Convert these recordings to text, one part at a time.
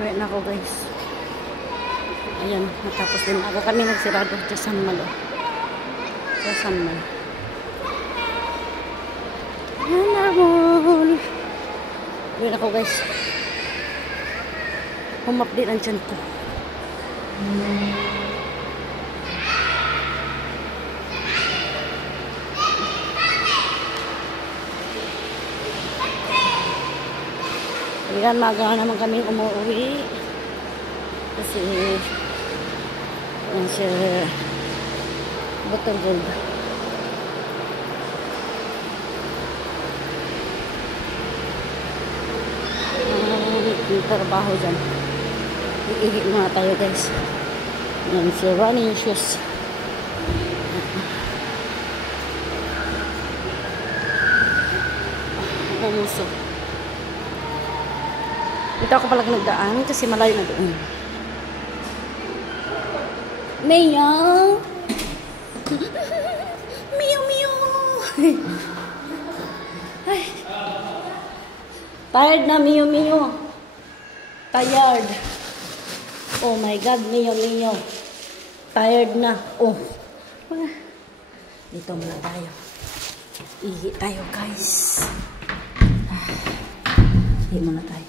Uwi na ako guys. Ayan, natapos din ako. Kami nagsirado sa San Malo. Sa San Malo. Ayan, uwi na ako guys. Humapdi ang tiyan ko. Ayan, maga naman kaming umuwi. Kasi yan siya Butol Gold. Yung trabaho dyan. Iihit na tayo guys. Yan siya running shoes. Umuso. Dito ako pala nagdaan kasi malayo na doon. Meow! Meow, meow! Ay. Tired na, meow, meow. Tired. Oh my God, meow, meow. Tired na. Oh. Dito muna tayo. Ihi tayo, guys. Ihi muna tayo.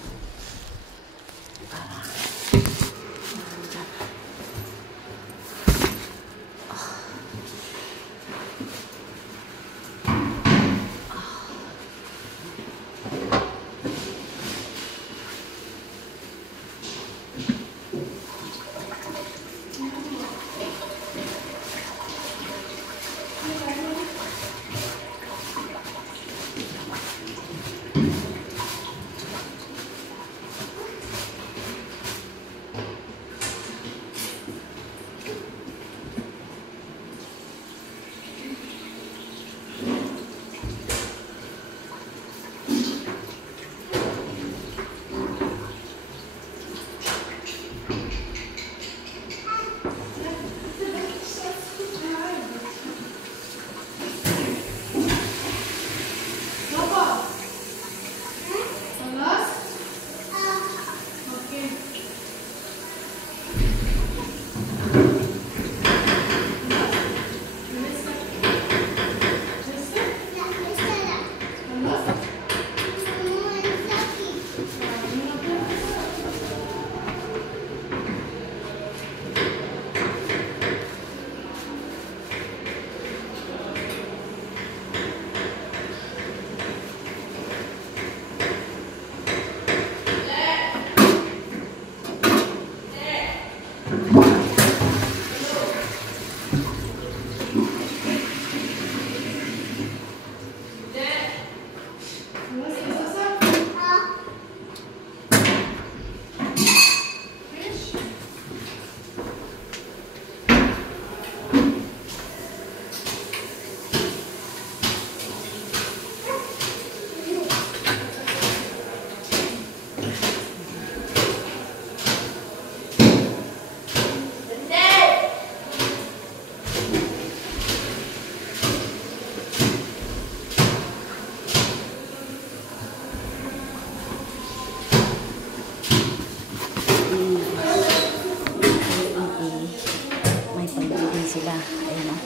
Sila, ayan o.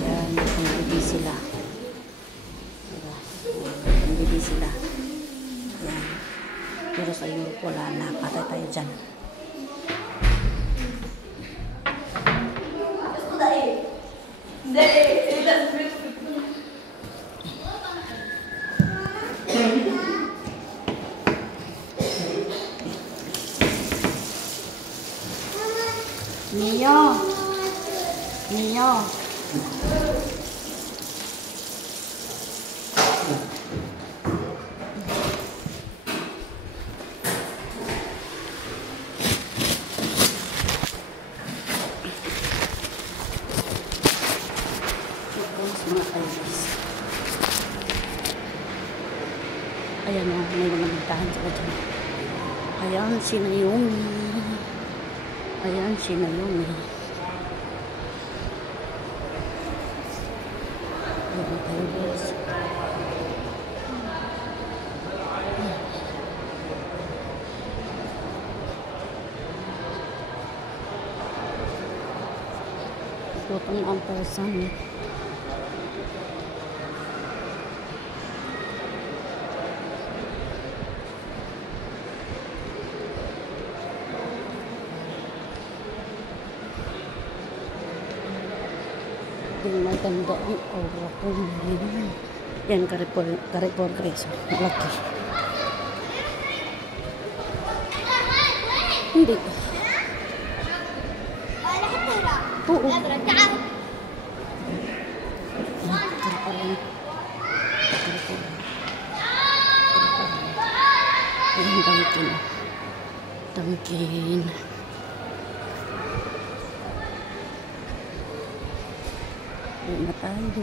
Ayan, pang-bibi sila. Pang-bibi sila. Ayan. Pero sa Europe wala na. Patay tayo dyan. Mio. Mio. Ayan o, may namantahan sila dyan. Ayan si Naomi. Ayan si Naomi. Ayan tayo guys. Gutom ang person. Hindi maganda ang aura ko ngayon. Yan, karipor guys. Malaki. Hindi. Oo. Karipor yan. Ayan, tangkin. Tangkin. Ayan na tayo.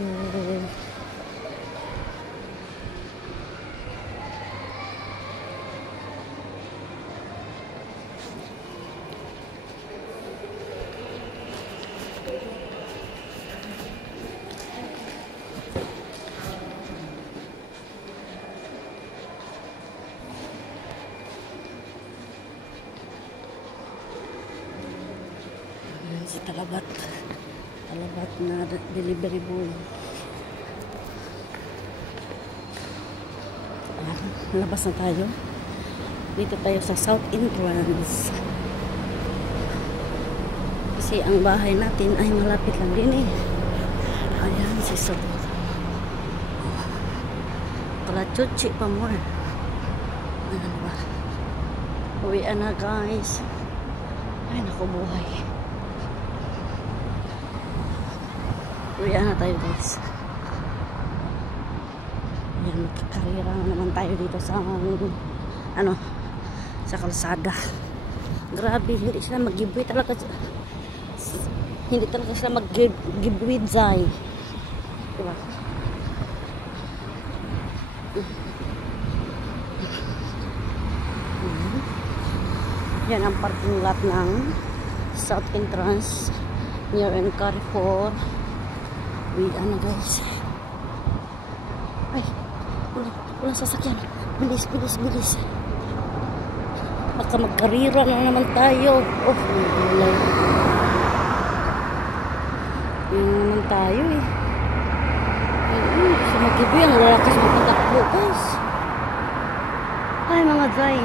Si Talabat na delivery boy. Labas na tayo. Dito tayo sa South Entrance. Kasi ang bahay natin ay malapit lang din eh. Ayan si South. Kalachuchi pa mo eh. Ayan ba? Uwian na guys. Ay naku buhay. Uwian na tayo guys. Ayan, magkakarira naman tayo dito sa ano, sa kalsada. Grabe, hindi sila mag-giveaway talaga. Hindi talaga sila mag-giveaway zay. Diba? Yan ang parking lot ng South Entrance near and Carrefour. Uwian na guys. Ay, wala sasakyan. Bilis. Baka magkarira na naman tayo. Oh, gulay. Yun naman tayo eh. Gusto mag-giveaway. Ang lalakas magpatakbo guys. Ay mga dry.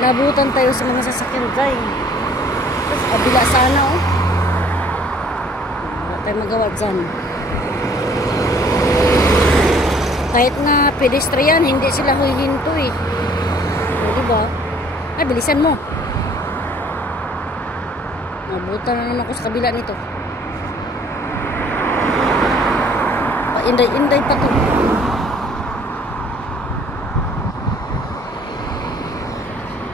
Nabutan tayo sa mga sasakyan dry. Sa kabila sana oh. Wala tayo magawa dyan. Kahit na pedestrian, hindi sila huhinto eh. O, diba? Ay, bilisan mo. Nabutan na naman ako sa kabila nito. Inday pa to.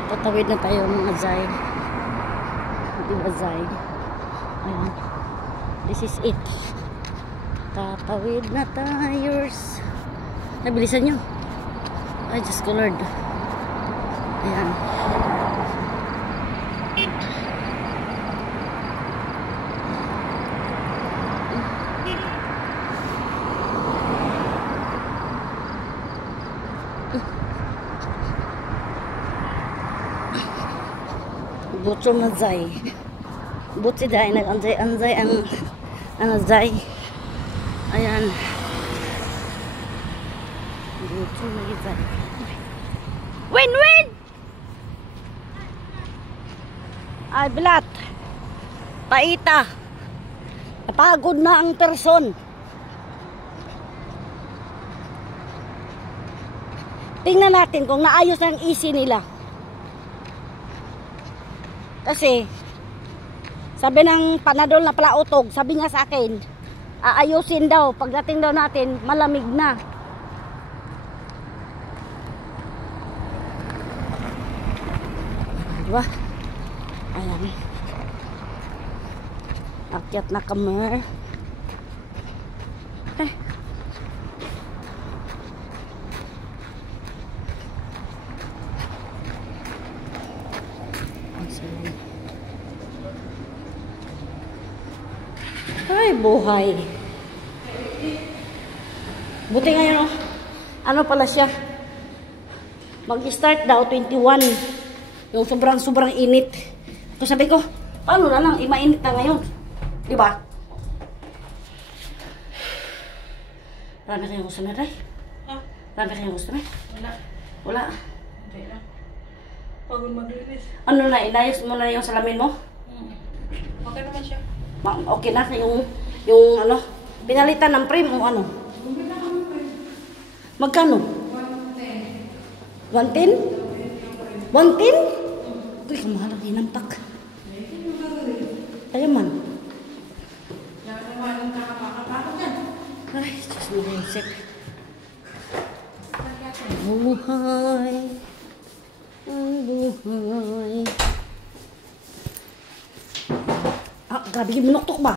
Tatawid na tayo mga Zay. Diba Zay? Ayan. This is it. Tatawid na tayo. Nabilisan nyo. Ay, Diyos ko Lord. Ayan. Butso na Zay. Butsi dahil nag-anzay ang ano Zay. Ayan. Butso na Zay. Win! Ay, bilat. Paita. Napagod na ang person. Tingnan natin kung naayos na ang isi nila. Kasi, sabi ng Panadol na palautog, sabi niya sa akin, aayusin daw. Pagdating daw natin, malamig na. Diba? Ayan. Akyat na kami. Eh. Ay, buhay. Buti ngayon, oh. Ano pala siya? Mag-start daw 21. Yung sobrang init. So sabi ko, paano na lang, imainit na ngayon. Diba? Marami kayong customer, Day? Ha? Marami kayong customer? Wala. Wala. Hindi lang. Pagod maglinis. Ano na, inayos mo na yung salamin mo? Okay naman siya. Okay na yung ano, pinalitan ng frame o ano? Magkano? 110. 110? 110? Uy, kamahal ang hinampak. Ayaw man. Ay, Diyos mo na yung sip. Buhay. Ang buhay. Ah, grabe yung minuktok ba?